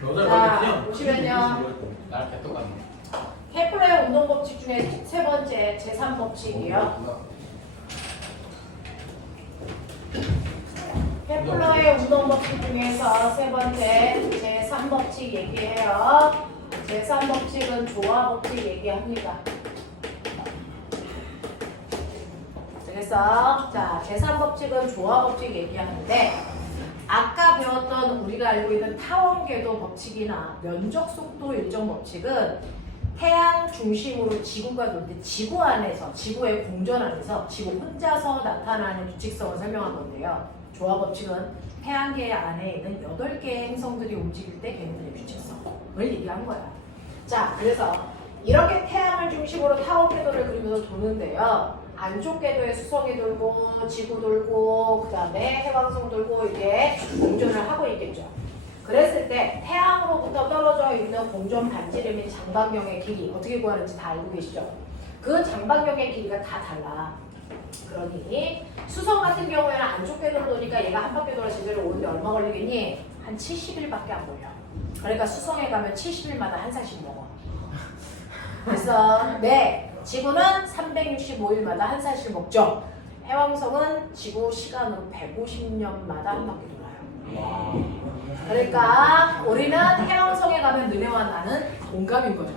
자, 보시면요. 나랑 개똑같네. 케플러의 운동 법칙 중에 세 번째 제3법칙이요. 케플러의 운동 법칙 중에서 세 번째 제3법칙 얘기해요. 제3법칙은 조화법칙 얘기합니다. 되겠어? 자, 제3법칙은 조화법칙 얘기하는데 아까 배웠던 우리가 알고 있는 타원궤도 법칙이나 면적 속도 일정 법칙은 태양 중심으로 지구가 돌 때 지구 안에서, 지구의 공전 안에서 지구 혼자서 나타나는 규칙성을 설명한 건데요. 조화법칙은 태양계 안에 있는 8개의 행성들이 움직일 때 걔네들의 규칙성을 얘기한 거야. 자, 그래서 이렇게 태양을 중심으로 타원궤도를 그리면서 도는데요. 안쪽 궤도에 수성이 돌고 지구 돌고 그 다음에 해왕성 돌고 이게 공전을 하고 있겠죠. 그랬을 때 태양으로부터 떨어져 있는 공전 반지름 및 장방경의 길이 어떻게 구하는지 다 알고 계시죠? 그 장방경의 길이가 다 달라. 그러니 수성 같은 경우에는 안쪽 궤도를 도니까 얘가 한 바퀴 돌아 제대로 오는데 얼마 걸리겠니? 한 70일밖에 안 걸려. 그러니까 수성에 가면 70일마다 한 살씩 먹어. 그래서 네. 지구는 365일마다 한 살씩 먹죠. 해왕성은 지구 시간으로 150년마다 한 바퀴 돌아요. 그러니까 우리는 해왕성에 가면 너네와 나는 동갑인 거죠.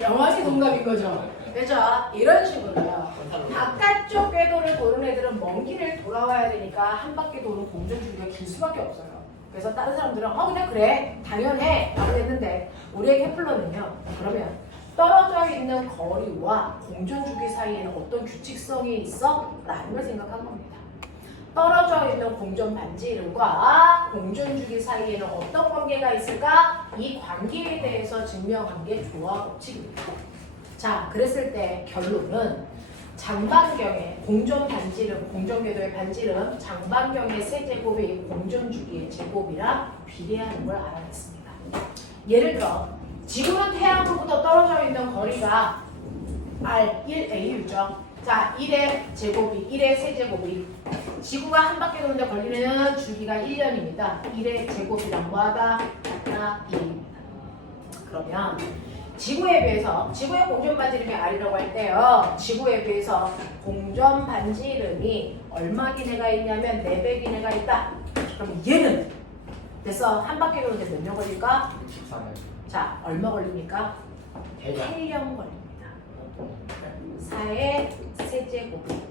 영원히 동갑인 거죠. 그죠? 이런 식으로요. 바깥쪽 궤도를 도는 애들은 먼 길을 돌아와야 되니까 한 바퀴 도는 공전 주기가 길 수밖에 없어요. 그래서 다른 사람들은 그냥 그래 당연해 라고 했는데 우리의 케플러는요. 그러면 떨어져 있는 거리와 공전주기 사이에는 어떤 규칙성이 있어? 라는 걸 생각한 겁니다. 떨어져 있는 공전 반지 이름과 공전주기 사이에는 어떤 관계가 있을까? 이 관계에 대해서 증명한 게 조화법칙입니다. 자, 그랬을 때 결론은 장반경의 공전 반지름, 공전궤도의 반지름, 장반경의 세제곱이 공전주기의 제곱이랑 비례하는 걸 알아냈습니다. 예를 들어 지구는 태양으로부터 떨어져 있는 거리가 R1AU죠. 자, 1의 제곱이 1의 세제곱이 지구가 한 바퀴 도는데 걸리는 주기가 1년입니다. 1의 제곱이랑 뭐하다? 같다 1입니다. 그러면 지구에 비해서 지구의 공전 반지름이 R이라고 할 때요. 지구에 비해서 공전 반지름이 얼마 기내가 있냐면 4배 기내가 있다. 그럼 얘는 됐어. 한 바퀴 도는데 몇 년 걸릴까? 14년. 자, 얼마 걸립니까? 8년 걸립니다. 4의 세제곱이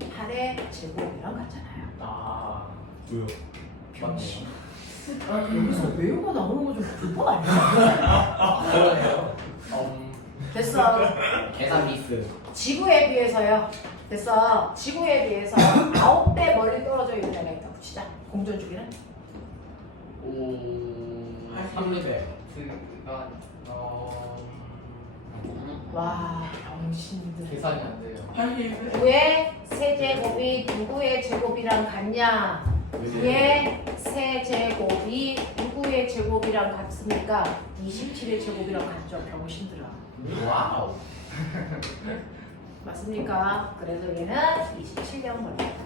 8의 제곱이랑 같잖아요. 아, 왜요? 병신. 여기서 외우가 나오는 거 좀 불법 아니야? 그러네요. 됐어. 계산 미스. 지구에 비해서요. 됐어. 지구에 비해서 9배 멀리 떨어져 있는 애가 있다고 치자. 공전 주기는? 오, 3배. 와, 병신들. 계산이 안 돼요. 9의 세제곱이 누구의 제곱이랑 같냐? 9의 세제곱이 누구의 제곱이랑 같습니까? 27의 제곱이랑 같죠, 병신들아. 와우. 맞습니까? 그래서 얘는 27년 걸린다.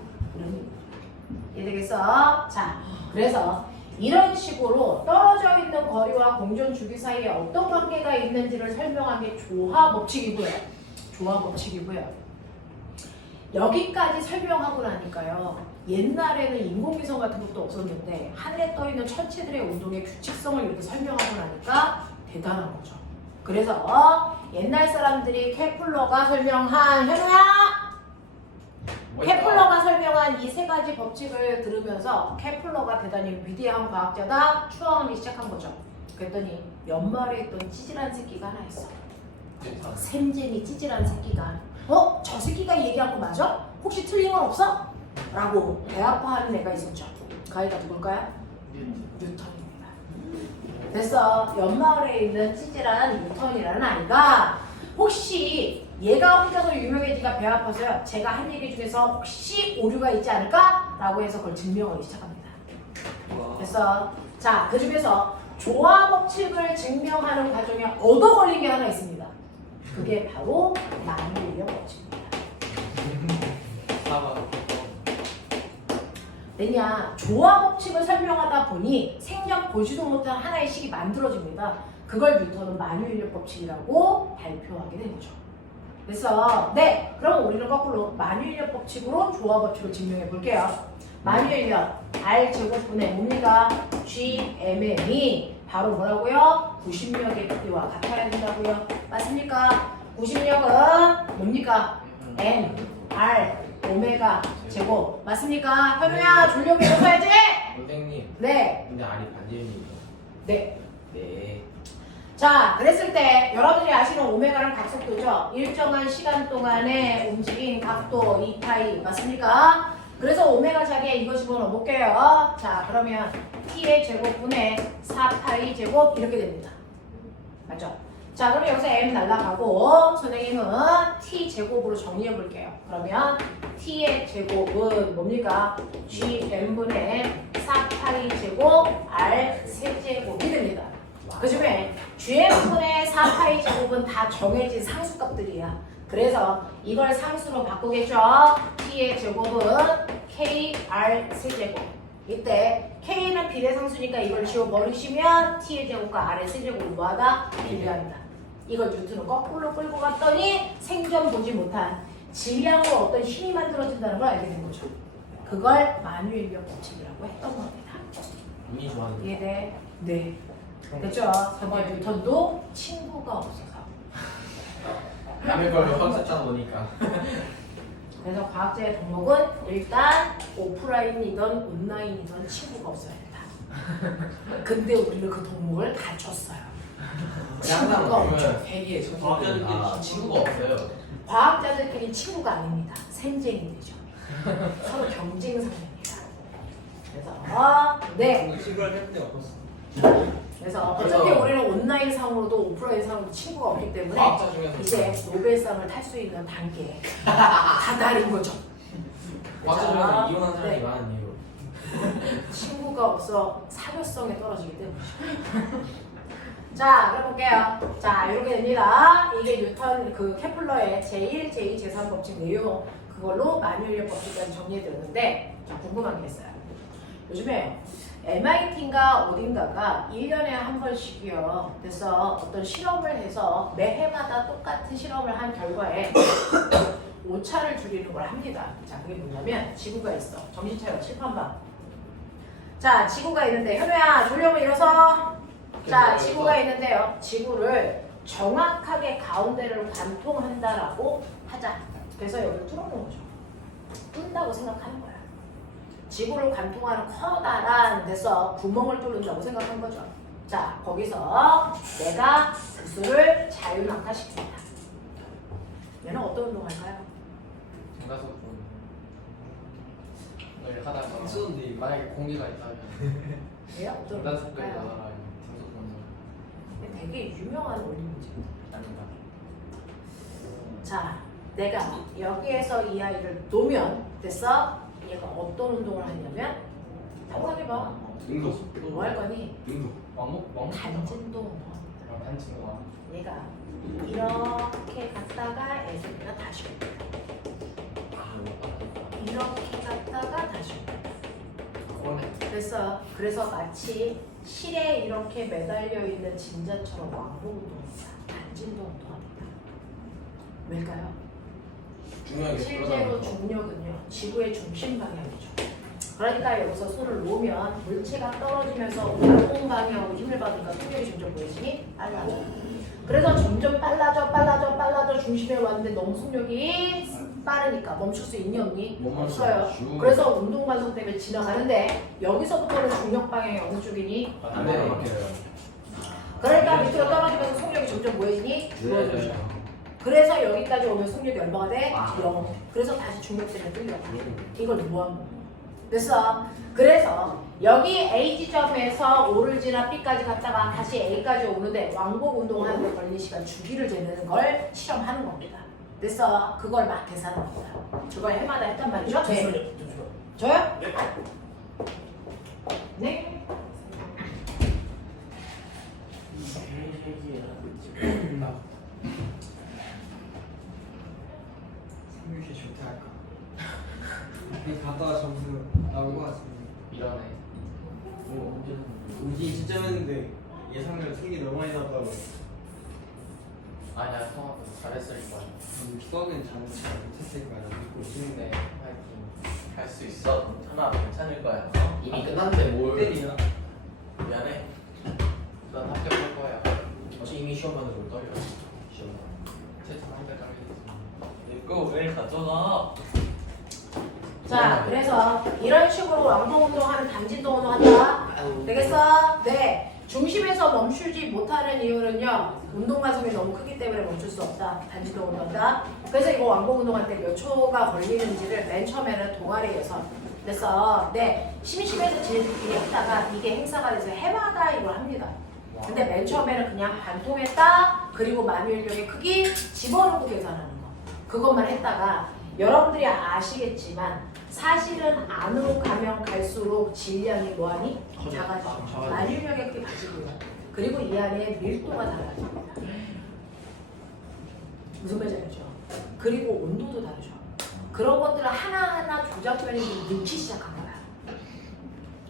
이해되겠어? 자, 그래서 이런 식으로 떨어져 있는 거리와 공전 주기 사이에 어떤 관계가 있는지를 설명한 게 조화법칙이고요. 조화법칙이고요. 여기까지 설명하고 나니까요. 옛날에는 인공위성 같은 것도 없었는데 하늘에 떠 있는 천체들의 운동의 규칙성을 이렇게 설명하고 나니까 대단한 거죠. 그래서 옛날 사람들이 케플러가 설명한 현우야! 케플러가 설명한 이 세 가지 법칙을 들으면서 케플러가 대단히 위대한 과학자다 추앙하기 시작한 거죠. 그랬더니 연말에 있던 찌질한 새끼가 하나 있어. 샘쟁이 찌질한 새끼가 저 새끼가 얘기한 거 맞아? 혹시 틀린 건 없어? 라고 배 아파하는 애가 있었죠. 그 아이가 누굴까요? 뉴턴입니다. 됐어. 연마을에 있는 찌질한 뉴턴이라는 아이가 혹시 얘가 혼자서 유명해지가 배 아파서요. 제가 한 얘기 중에서 혹시 오류가 있지 않을까? 라고 해서 그걸 증명하기 시작합니다. 됐어. 자, 그 중에서 조화법칙을 증명하는 과정에 얻어 걸린 게 하나 있습니다. 그게 바로 만유인력 법칙입니다. 왜냐? 조화 법칙을 설명하다 보니 생전 보지도 못한 하나의 식이 만들어집니다. 그걸 뉴턴은 만유인력 법칙이라고 발표하게 된 거죠. 그래서 네, 그럼 우리는 거꾸로 만유인력 법칙으로 조화 법칙을 증명해 볼게요. 만유인력 R 제곱분의 뭡니까? GMM이 바로 뭐라고요? 구심력의 크기와 같아야 된다고요. 맞습니까? 구심력은 뭡니까? N, R, 오메가 제곱. 맞습니까? 현우야, 졸려고 해봐야지! 선생님. 네. 근데 알이 반지름이에요. 네. 네. 자, 그랬을 때 여러분들이 아시는 오메가는 각속도죠. 일정한 시간 동안에 움직인 각도 2파이 맞습니까? 그래서 오메가 자리에 이거 집어넣어볼게요. 자, 그러면 t의 제곱분의 4파이 제곱 이렇게 됩니다. 맞죠? 자, 그럼 여기서 m 날라가고 선생님은 t 제곱으로 정리해 볼게요. 그러면 t의 제곱은 뭡니까? gm분의 4파이 제곱 r 세제곱이 됩니다. 그 중에 gm분의 4파이 제곱은 다 정해진 상수값들이야. 그래서 이걸 상수로 바꾸겠죠. t의 제곱은 kr 세제곱. 이때 k는 비례상수니까 이걸 지워버리시면 t의 제곱과 r의 세제곱을 뭐하다? 비례한다. 이걸 뉴턴은 거꾸로 끌고 갔더니 생전 보지 못한 질량으로 어떤 힘이 만들어진다는 걸 알게 된 거죠. 그걸 만유인력 법칙이라고 했던 겁니다. 운이 좋아하는. 이해돼? 네. 됐죠? 선생 뉴턴도 친구가 없어서. 남의 걸 컨셉 보니까. 그래서 과학자의 덕목은 일단 오프라인이든 온라인이든 친구가 없어야 된다. 근데 우리는 그 덕목을 갖췄어요. 친구가 없죠. 세계에 과학자들끼리 친구가 없어요. 과학자들끼리 친구가 아닙니다. 생쟁이 되죠. 서로 경쟁 상대입니다. 그래서 네. 친구를 할 때 없었어. 그래서 어차피 우리는 온라인 상으로도 오프라인 상으로도 친구가 없기 때문에 과학자 중에서 이제 노벨상을 탈 수 있는 단계에 다다른 거죠. 과학자 중에서 이혼한 사람이 네. 많은 이유. 친구가 없어 사교성에 떨어지기 때문이죠. 자, 그럼 볼게요. 자, 이렇게 됩니다. 이게 뉴턴 그 케플러의 제1, 제2, 제3 법칙 내용 그걸로 만유인력 법칙까지 정리해드렸는데 자, 궁금한 게 있어요. 요즘에 MIT인가 어딘가가 1년에 한 번씩이요. 그래서 어떤 실험을 해서 매해마다 똑같은 실험을 한 결과에 오차를 줄이는 걸 합니다. 자, 그게 뭐냐면 지구가 있어. 정신 차려. 칠판 봐. 자, 지구가 있는데 현우야 졸려면 일어서. 자, 지구가 있는데요. 지구를 정확하게 가운데를 관통한다라고 하자. 그래서 여기를 뚫어놓은 거죠. 뚫는다고 생각하는 거야. 지구를 관통하는 커다란 데서 구멍을 뚫는다고 생각한 거죠. 자, 거기서 내가 구슬을 자유낙하시킵니다. 얘는 어떤 운동할까요? 중가속 을 하다가 있었는데 이거. 만약에 공기가 있다면 얘가 어떤 중간 속도에 운동할까요? 나가라 등속 본능 되게 유명한 원리 문제입니다. 아닌가? 자, 내가 여기에서 이 아이를 놓으면 됐어? 얘가 어떤 운동을 하냐면 상상해봐. 등속. 뭐 할 거니? 등속. 왕복 단진도 운동합니다. 단층과 얘가 이렇게 갔다가 애들이가 다시 옵니다. 이렇게 갔다가 다시 옵니다. 그래서 마치 실에 이렇게 매달려 있는 진자처럼 왕복 운동입니다. 단진도 운동합니다. 왜일까요? 중요하게 실제로 중력은요, 지구의 중심 방향이죠. 그러니까 여기서 손을 놓으면 물체가 떨어지면서 운동 방향으로 힘을 받으니까 속력이 점점 보여지니 빨라져. 그래서 점점 빨라져 중심에 왔는데 너무 속력이 빠르니까 멈출 수 있니 없니? 못 멈춰. 없어요. 슈. 그래서 운동 반성 때문에 지나가는데 여기서부터는 중력 방향이 어느 쪽이니? 반대로 바뀌어요. 그러니까 밑으로 떨어지면서 속력이 점점 보여지니? 줄어들죠. 그래서 여기까지 오면 속력이 얼마가 돼? 0. 그래서 다시 중력 때문에 뚫려가. 이걸 뭐한 거야? 됐어. 그래서 여기 A 지점에서 O를 지나 B까지 갔다가 다시 A까지 오는데 왕복 운동하는데 걸린 시간 주기를 재는 걸 실험하는 겁니다. 됐어. 그걸 막 계산하는 거야. 그걸 해마다 했단 말이죠. 네. 저요? 네. 생육이 좋다 할까? 갔다가 점수 나온 것 같습니다. 우지 진짜 했는데 예상을 승리 너무 많이 나왔다고. 아니야 성악 잘했을 거야. 수학은 잘했지 못했을 거야. 근데 파이팅 할 수 있어. 하나 괜찮을 거야. 이미 끝났는데 뭘 때리냐? 미안해. 넌 합격할 거야. 어차피 이미 시험하는 걸 떨려. 시험. 채팅한대 떨리지. 이거 왜 가져가? 자, 그래서 이런 식으로 왕동 운동하는 단진동 운동한다. 되겠어? 네. 중심에서 멈추지 못하는 이유는요. 운동 가속이 너무 크기 때문에 멈출 수 없다. 단진동 운동한다. 그래서 이거 왕복 운동할 때 몇 초가 걸리는지를 맨 처음에는 동아리에서 그래서 네. 심심해서 지네들끼리 했다가 이게 행사가 돼서 해마다 이걸 합니다. 근데 맨 처음에는 그냥 반통했다. 그리고 만유인력의 크기 집어넣고 계산하는 거. 그것만 했다가 여러분들이 아시겠지만 사실은 안으로 가면 갈수록 질량이 뭐하니? 작아져. 만유인력의 크기 가지고요. 그리고 이 안에 밀도가 달라집니다. 무슨 말인지 알죠? 그리고 온도도 다르죠. 그런 것들을 하나하나 조작변이 넣기 시작한 거야.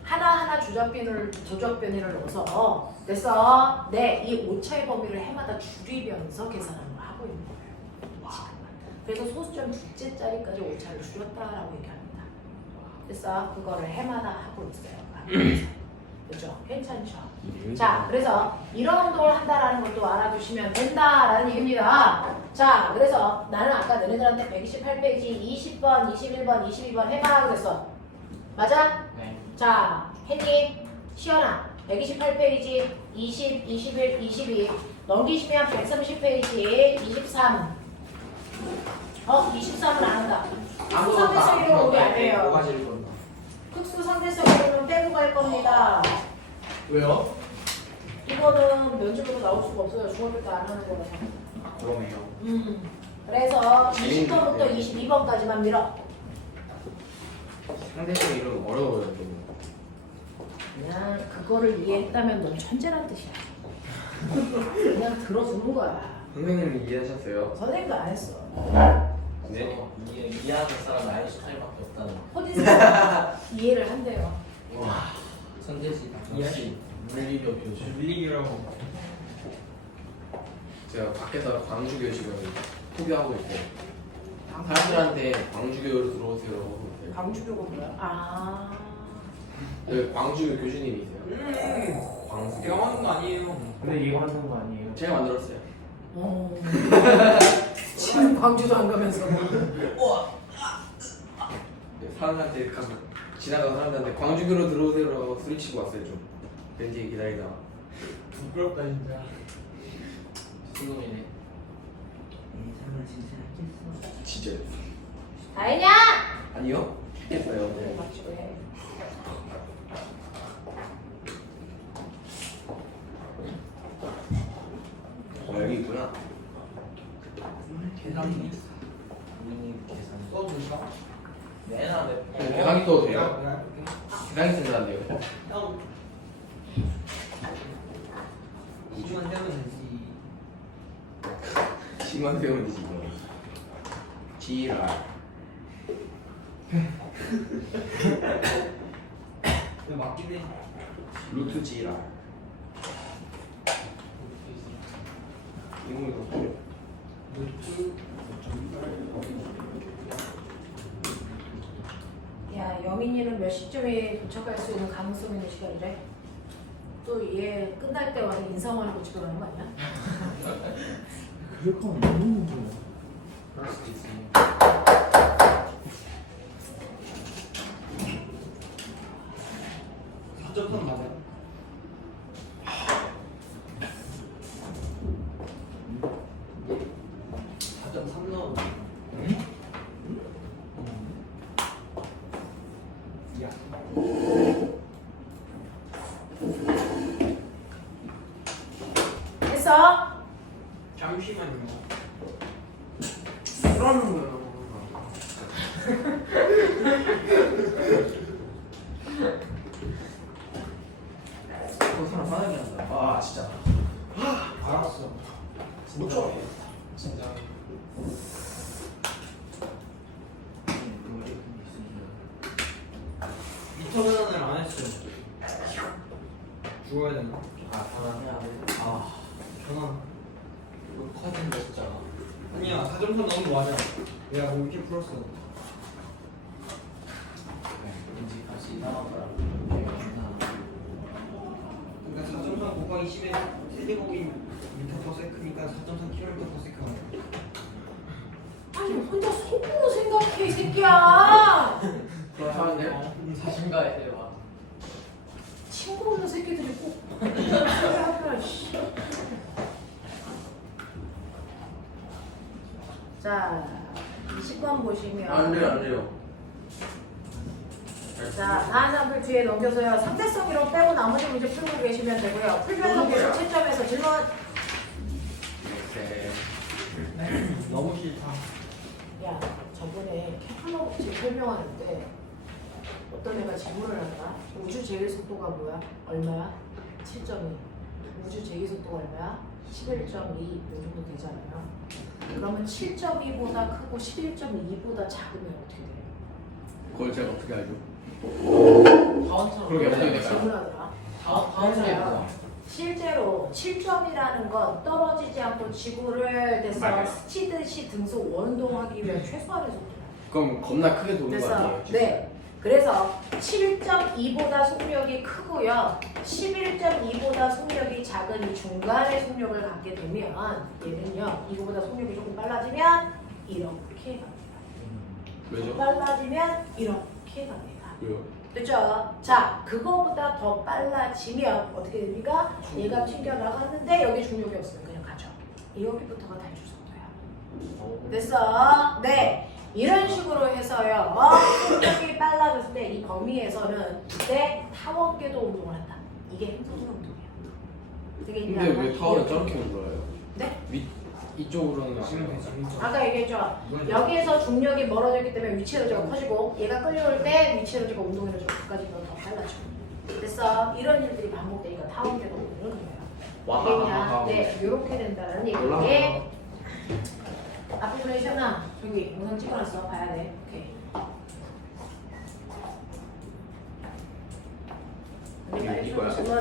하나하나 조작변이를 넣어서 그래서 네, 이 오차의 범위를 해마다 줄이면서 계산하는 걸 하고 있는 거예요. 그래서 소수점 둘째 자리까지 오차를 줄였다라고 얘기합니다. 그래서 그거를 해마다 하고 있어요. 그렇죠? 괜찮죠? 자, 그래서 이런 운동을 한다라는 것도 알아두시면 된다라는 얘기입니다. 자, 그래서 나는 아까 너네들한테 128페이지 20번, 21번, 22번 해봐 그랬어. 맞아? 네. 자, 했니? 시연아, 128페이지 20, 21, 22 넘기시면 130페이지 23 23은 안 한다. 특수상대성 이름 우리 안 해요. 뭐가 제일 건다? 특수상대성 이름은 빼고 갈 겁니다. 왜요? 이거는 면접으로 나올 수가 없어요. 중학교 때 안 하는 거라서. 그러네요. 그래서 20번부터 22번까지만 밀어. 상대적 이름 어려워요. 너무. 그냥 그거를 이해했다면 넌 천재란 뜻이야. 그냥 들어주는 거야. 선생님이 이해하셨어요? 선생님도 안 했어. 네. 이해하는 사람 아인슈타인밖에 없다는 거. 호진쌤 이해를 한대요. 와. 선재씨 역시 물리교 교수. 밀리기라고. 제가 밖에서 광주교 지금 소개하고 있고 사람들한테 광주교로 들어오세요. 광주교가 뭐야? 아. 네, 광주교 교수님이 있어요. 광수. 제가 하는 거 아니에요. 근데 이거 하는 거 아니에요? 제가 만들었어요. 지금 광주도 안 가면서. 네, 사람한테 지나가는 사람들한테 광주교로 들어오세요라고 소리치고 왔어요. 좀 왠지 기다리다가. 부끄럽다 진짜. 신동이네. 진짜. 다 했냐? 아니요? 했어요. 그래, 맞지 왜? 여기 있구나. 계산이 계산. 써주시나? 내나 내. 계산기 써도 돼요? 계산기 쓰면 안 돼요. 형. 이만 세면 되지. 심한 세우면 되지 이거. 지랄. 왜 맞긴 해. 루트 지랄. 이거 이거. 루트. 야, 영인이는 몇 시쯤에 도착할 수 있는 가능성 있는 시간이래? 또 얘 끝날 때 와서 인사원을 고치고 가는 거 아니야? 그렇게 하면 너무 힘들어. 그럴 수도 있지. 사점선 맞아. 사점3 넣어. 야. 했어? 잠시만요. 그러는 거예요. 사람 화나게 한다. 아 진짜. 알았어. 못 쳐. 진짜. 이터널을 안 했어. 죽어야 되나? 아 변환해야 돼. 아 전화. 이거 커진 거 없잖아. 아니야 4점선 너무 맞아. 내가 뭐 이렇게 풀었어. 왠지 다시 이상하더라. 그러니까 4.3 곱하기 10에 세제곱이 미터 퍼 세크니까 4.3 킬로미터 퍼 세크 하네. 아니 혼자 속으로 생각해 이 새끼야. 괜찮은데요? 자신감에 대화. 친구 없는 새끼들이 꼭 하더라 씨. 자 20번 보시면 안 돼요. 자, 다음 사람들 뒤에 넘겨서요. 상대성 이론 빼고 나머지 문제 풀고 계시면 되고요. 풀면서 계속 채점해서 질문. 이렇게 너무 싫다. 야, 저번에 케플러 법칙 설명하는데 어떤 애가 질문을 한다. 우주 제일 속도가 뭐야? 얼마야? 7.2. 우주 제일 속도가 얼마야? 11.2. 이 정도 되잖아요. 그러면 7.2보다 크고 11.2보다 작으면 어떻게 돼요? 그걸 제가 어떻게 알죠? 다원처럼 그러게 어떻게 될까요? 질문하더라. 다원처럼 실제로 7점이라는 건 떨어지지 않고 지구를 됐어 맞아요. 스치듯이 등속 원동하기 위한 최소한의 속도야. 그럼 겁나 크게 도는 거 됐어. 아니에요? 네. 그래서 7.2보다 속력이 크고요. 11.2보다 속력이 작은 이 중간의 속력을 갖게 되면 얘는요. 이거보다 속력이 조금 빨라지면 이렇게 갑니다. 왜죠? 빨라지면 이렇게 갑니다. 왜요? 됐죠? 자, 그거보다 더 빨라지면 어떻게 됩니까? 얘가 튕겨 나갔는데 여기 중력이 없으면 그냥 가죠. 여기부터가 단축 속도야. 됐어? 네. 이런 식으로 해서요. 속력이 빨라졌을 때 이 범위에서는 그때 타원궤도 운동을 한다. 이게 행성運운동이야. 되게 근데 왜 이해가 타워는 안 저렇게 올라요? 네? 이쪽으로는 지금 안 되지. 올라요. 아까 얘기했죠. 여기에서 중력이 멀어졌기 때문에 위치 에너지가 커지고 얘가 끌려올 때 위치 에너지가 운동 에너지가 가까워지면 더 빨라져. 됐어? 이런 일들이 반복되니까 타원궤도 운동을 그래요. 와하하하. 네, 이렇게 된다는 얘기인데 앞부분에 시원아 저기 영상 찍어놨어. 봐야 돼. 오케이. 이거야? 질문